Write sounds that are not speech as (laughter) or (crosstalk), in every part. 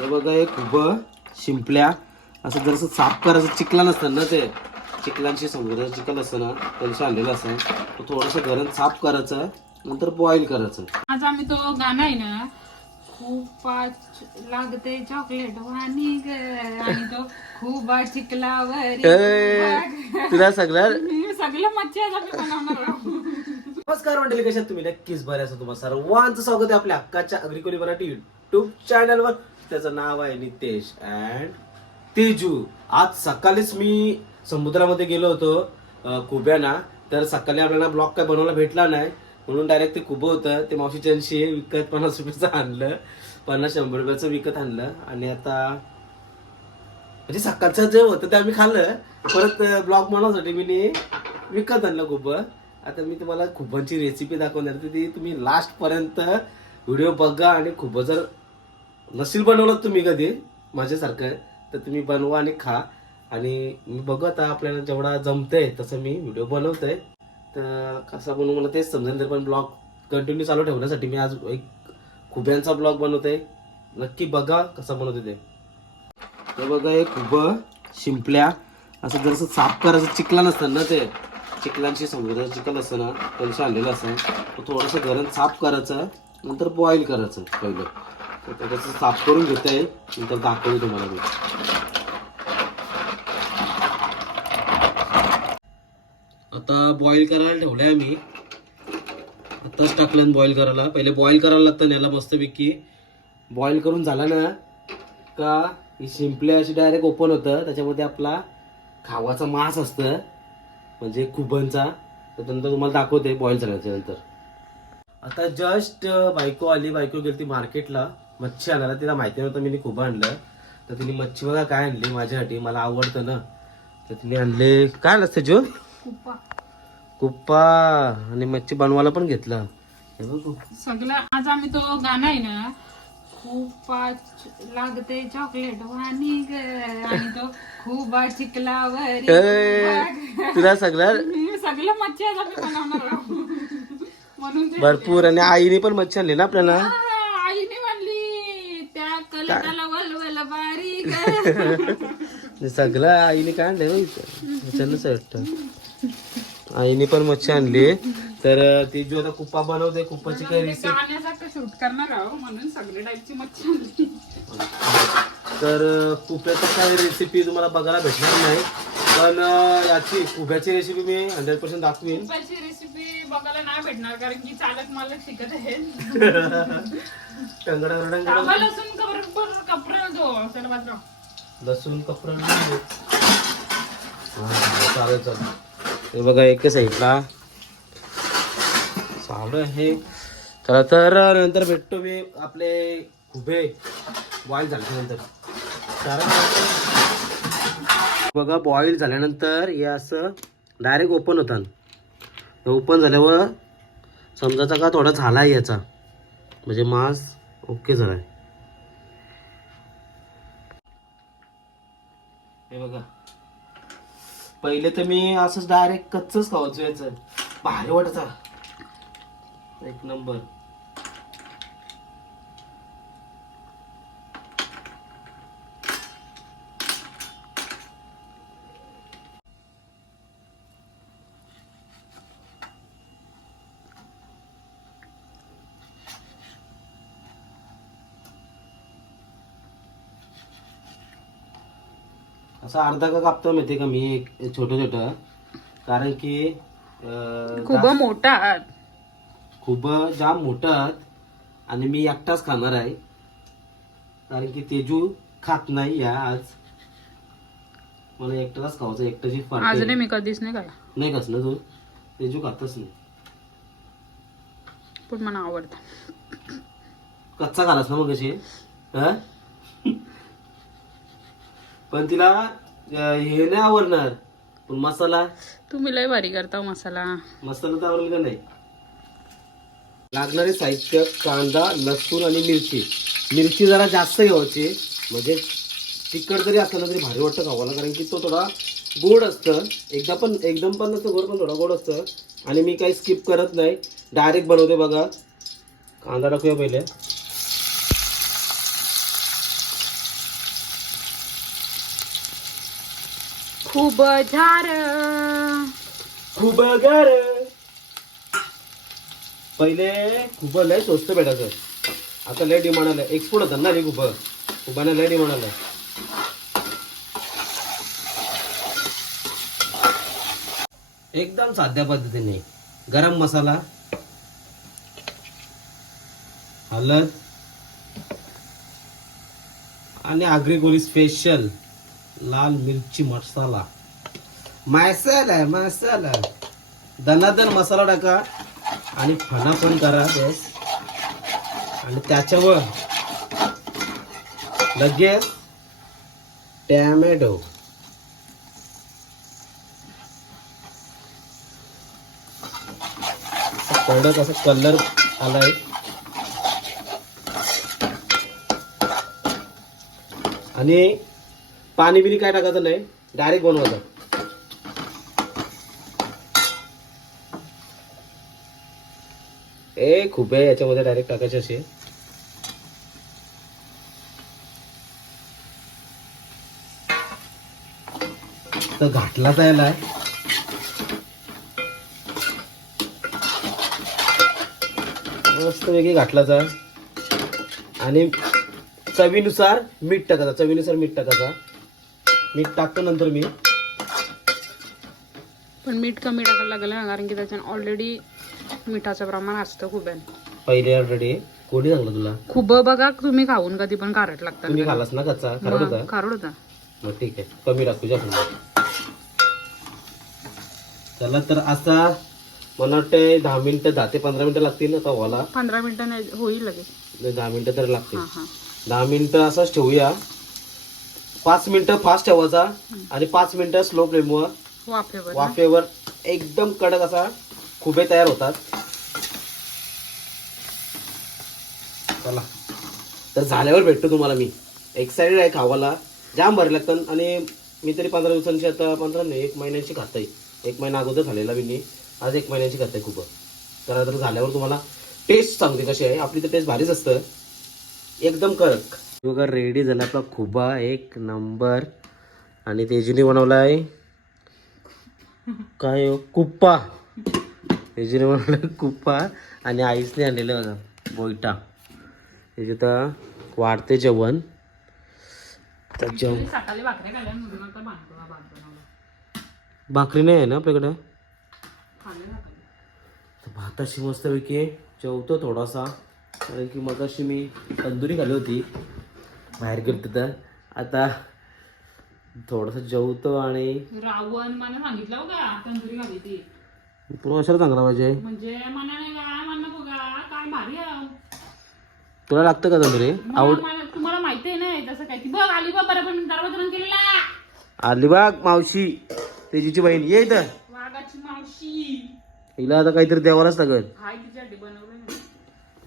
हे बघा हे खूप शिंपल्या. असं जरासं साफ करायचं चिखला नसतं ना ते. चिखलांची समुद्राचं चिखल असतं ना त्यांचे आणलेलं असतं. तो थोडंसं गरम साफ करायचं नंतर बॉईल करायचं. आज आम्ही तो गाणं आहे ना खूप लागते चॉकलेट वाणी ग आणि तो खूप चिकलावर तुला सगळं सगळं मच्छी आज आम्ही बनवणार आहोत. नमस्कार मंडळी कशात तुम्ही? नक्कीच बरे असं तुम्हाला सर्वांचं स्वागत आहे आपल्या हक्काच्या अग्रिकोली मराठी युट्यूब चॅनलवर त्याचं नाव आहे नितेश अँड तेजू. आज सकाळीच मी समुद्रामध्ये गेलो होतो कुब्याना तर सकाळी आपल्याला ब्लॉग काय बनवायला भेटला नाही. म्हणून डायरेक्ट ते कुबं होतं ते मावशीच्यांशी विकत पन्नास रुपयाचं आणलं. पन्नास शंभर रुपयाचं विकत आणलं. आणि आता म्हणजे सकाळचं जे होतं ते आम्ही खाल्लं. परत ब्लॉग बनवण्यासाठी मी विकत आणलं खूप आता मी तुम्हाला खुबांची रेसिपी दाखवणार तर ती तुम्ही लास्ट पर्यंत व्हिडिओ बघा आणि खूप जर नसील बनवलं तुम्ही कधी? माझ्यासारखं. तर तुम्ही बनवा आणि खा. आणि मी बघू आता आपल्याला जेवढा जमतंय तसं मी व्हिडिओ बनवतोय. तर कसा बनवू मला तेच समजेल. तर पण ब्लॉग कंटिन्यू चालू ठेवण्यासाठी मी आज एक खुब्यांचा ब्लॉग बनवतोय. नक्की बघा कसा बनवते ते. तर बघा हे खूप शिंपल्या. असं जरासं साफ करायचं. चिखला नसतं ना ते? चिकलांशी समुद्राचं चिखल असतं ना? त्यांशी आणलेलं असतं. तो थोडंसं गरम साफ करायचं. नंतर बॉईल करायचं पहिलं. तर त्याचं साफ करून घेत. नंतर दाखवतो तुम्हाला मी. आता बॉईल करायला ठेवलंय मी आताच टाकलं बॉईल करायला. पहिले बॉईल करायला लागतं याला मस्तपैकी. बॉईल करून झाला ना का ही शिंपले अशी डायरेक्ट ओपन होतं. त्याच्यामध्ये आपला खावाचा मांस असतं. म्हणजे कुबनचा तर त्यानंतर तुम्हाला दाखवते बॉईल झाल्याच्यानंतर. आता जस्ट बायको आली. बायको गेली ती मार्केटला मच्छी आणायला तिला माहिती नव्हतं मी खूप आणलं. तर तिने मच्छी बघा काय आणली माझ्यासाठी मला आवडतं ना. तर तिने आणले काय नसतं जो कुप्पा. कुप्पा आणि मच्छी बनवायला पण घेतलं. सगळं आज आम्ही तो गाणं आहे ना खूप लागते चॉकलेट वाणी तो खूप चिकलावर तुला सगळं (laughs) सगळं मच्छी बनवणार. म्हणून भरपूर आणि आईने पण मच्छी आणली ना आपल्याला? (laughs) सगळं आईने काय आणलंय त्याच्यानंच वाटतं. आईने पण मच्छी आणली. तर ती जो आता कुप्पा बनवते कुप्पाची काय रेसिपी शूट करणार आहो म्हणून सगळे टाईपची मच्छी आणली. तर कुप्याची काय रेसिपी तुम्हाला बघायला भेटणार नाही. पण याची कुब्याची रेसिपी मी हंड्रेड पर्सेंट दाखवीन. नाही भेटणार कारण की चालक मालक शिकत आहे टंगडा तांबा लसूण कबर पर कपडा दो सर्वात लसूण कपडा चालेल चालेल. हे बघा एक साईडला. चालू आहे. चला तर नंतर भेटतो मी आपले खुबे बॉईल झाल्यानंतर कारण बघा बॉईल झाल्यानंतर हे असं डायरेक्ट ओपन होतात ओपन झाल्यावर समजायचा का? थोडा झाला आहे याचा. म्हणजे मास ओके झाला आहे हे बघा. पहिले तर मी असंच डायरेक्ट कच्चच खावायचो याचं. भारी वाटायचा. एक नंबर असं अर्धा का कापतो माहिती का मी एक छोटं छोटं कारण की अं, खूप मोठा. खूप जाम मोठं आहेत. आणि मी एकटाच खाणार आहे. कारण की तेजू खात नाही या आज. मला एकटाच खावायचं एकट्याची आज नाही मी कधीच नाही काय नाही खास ना तू? तेजू खातच नाही. पण मला आवडतं. कच्चा खालास ना मग कशी? हा? पण तिला अं, हे नाही आवडणार. पण मसाला? तुम्ही लय भारी करता हो मसाला. मसाला तर आवडेल का नाही? लागणारे साहित्य कांदा लसूण आणि मिरची. मिरची जरा जास्त घ्यायची. म्हणजे तिखट जरी असलं ना तरी भारी वाटतं खावाला कारण की तो थोडा गोड असतं. एकदा पण एकदम पण नसतं गोड पण थोडा गोड असतं. आणि मी काही स्किप करत नाही. डायरेक्ट बनवते बघा. कांदा टाकूया पहिले. खूप झार. खूप गार पहिले खूप लय स्वस्त भेटायचं. आता लय डिमांड आलं एक्सपोर्ट होतात ना रे खूप. खूपाने लय डिमांड आलं एकदम साध्या पद्धतीने गरम मसाला हळद आणि आगरी कोली स्पेशल लाल मिरची मसाला. मसाला मसाला. दनादन मसाला टाका आणि फणा पण करा बस. आणि त्याच्यावर लगेच टॅमॅटो. कडक असा कलर आलाय. आणि पाणी बिनी काय टाकायचं नाही डायरेक्ट बनवायचं. ए खूप आहे याच्यामध्ये डायरेक्ट टाकायचे असे. तर घाटला जायला मस्त वेगळी घाटलाचा आणि चवीनुसार मीठ टाकायचा चवीनुसार मीठ टाकायचा. मीठ टाकतो नंतर मी. पण मीठ कमी टाकायला लागलं ना कारण की त्याच्यात ऑलरेडी मिठाचं प्रमाण असतं खूप पहिले ऑलरेडी कोणी सांगलं तुला? खूप बघा तुम्ही खाऊन कधी पण खारट लागतात. तुम्ही खालास ना कच्चा? खरं होता? खारट होता. मग ठीक आहे. कमी टाक तुझ्या चला तर असा मला वाटतं दहा मिनिटं दहा ते पंधरा मिनिटं लागतील आता व्हाला पंधरा मिनिटं नाही होईल लगेच. दहा मिनिटं तर लागतील. दहा मिनिटं असंच ठेवूया. पाच मिनिटं फास्ट ठेवायचा आणि पाच मिनिटं स्लो फ्लेमवर वाफेवर ना? वाफेवर एकदम कडक असा खुबे तयार होतात. चला. तर झाल्यावर भेटतो तुम्हाला मी. एक्साइटेड आहे खावाला. जाम भरले लागतात आणि मी तरी पंधरा दिवसांची आता पंधरा नाही एक महिन्याची खाताय. एक महिना अगोदर खाल्लेला मी. आज एक महिन्याची खाताय खूप. तर आता झाल्यावर तुम्हाला टेस्ट सांगते कशी आहे. आपली तर टेस्ट भारीच असतं. एकदम कडक. बघा रेडी झाला आपला खुबा एक नंबर आणि तेजीने बनवला आहे काय हो? कुप्पा. तेजीने बनवलं कुप्पा. आणि आईसने आणलेलं बघा बोयटा त्याचे तर वाढते जेवण. तर जेवण भाकरी नाही आहे ना आपल्याकडं? भाताशी मस्तपैकी जेवतो थोडासा. कारण की मग अशी मी तंदुरी खाल्ली होती. बाहेर गेलो तर आता थोडंसं जेवतो आणि रावण मला सांगितलं हो का तंदुरी ती. तुला कशाला चांगला पाहिजे म्हणजे मला नाही का म्हणणं बघा काय भारी आहे. तुला लागतं का तंदुरी? मला- मला- तुम्हाला माहिती आहे ना तसं काय ती. बघ आली बघ बरं पण दरवाजा केलेला. अलिबाग मावशी तेजीची बहीण. ये इथं. वाघाची मावशी. हिला आता काहीतरी द्यावंच लागत हाय तिच्यासाठी बनवलं ना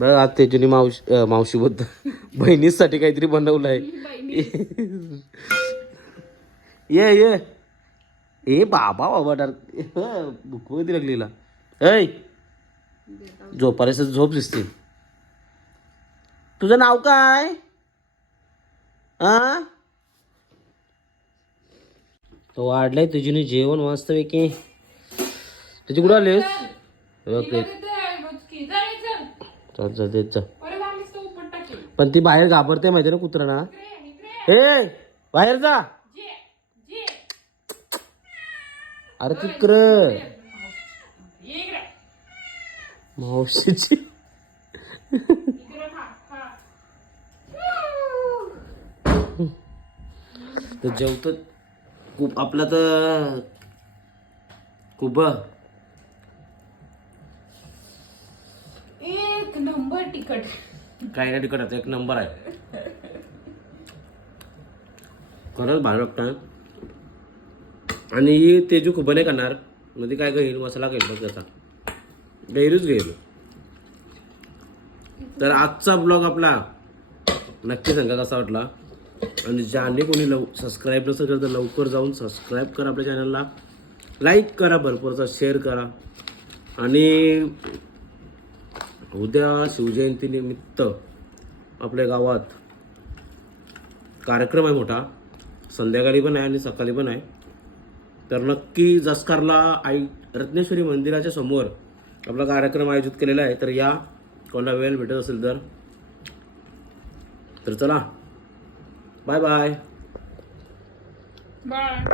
बरं आज तेजूनी मावशी मावशीबद्दल बहिणीसाठी काहीतरी बनवलंय. ही बहिणी ये ये. ए बाबा बाबा डर. भूक वगैरे लागलीला ऐ झोपायला झोप दिसते. तुझं नाव काय? हा तो वाढलाय तुझीने जेवण मस्त पैकी. त्याची कुठं आलीस? ओके चल. चल देत जा पण ती बाहेर घाबरते माहिती ना कुत्रा ना. हे बाहेर जा. अरे तिकर मावशीची. तर जेवतो. खूप आपला तर खूप नंबर तिखट. काही नाही तिकट एक नंबर आहे. खरंच भारी वाटतं आणि तेजू खूप नाही करणार. म्हणजे काय घेईल? मसाला घेईल बघ त्याचा. गैरूच घेईल. तर आजचा ब्लॉग आपला नक्की सांगा कसा वाटला. आणि ज्याने कोणी लव सबस्क्राईब नसेल केलं तर लवकर जाऊन सबस्क्राईब करा आपल्या चॅनलला लाईक करा भरपूरचा शेअर करा. आणि उद्या शिवजयंतीनिमित्त आपल्या गावात कार्यक्रम आहे मोठा. संध्याकाळी पण आहे आणि सकाळी पण आहे. तर नक्की जस्कारला आई रत्नेश्वरी मंदिराच्या समोर आपला कार्यक्रम आयोजित केलेला आहे. तर या कोणाला वेळ भेटत असेल तर. तर चला. Bye bye bye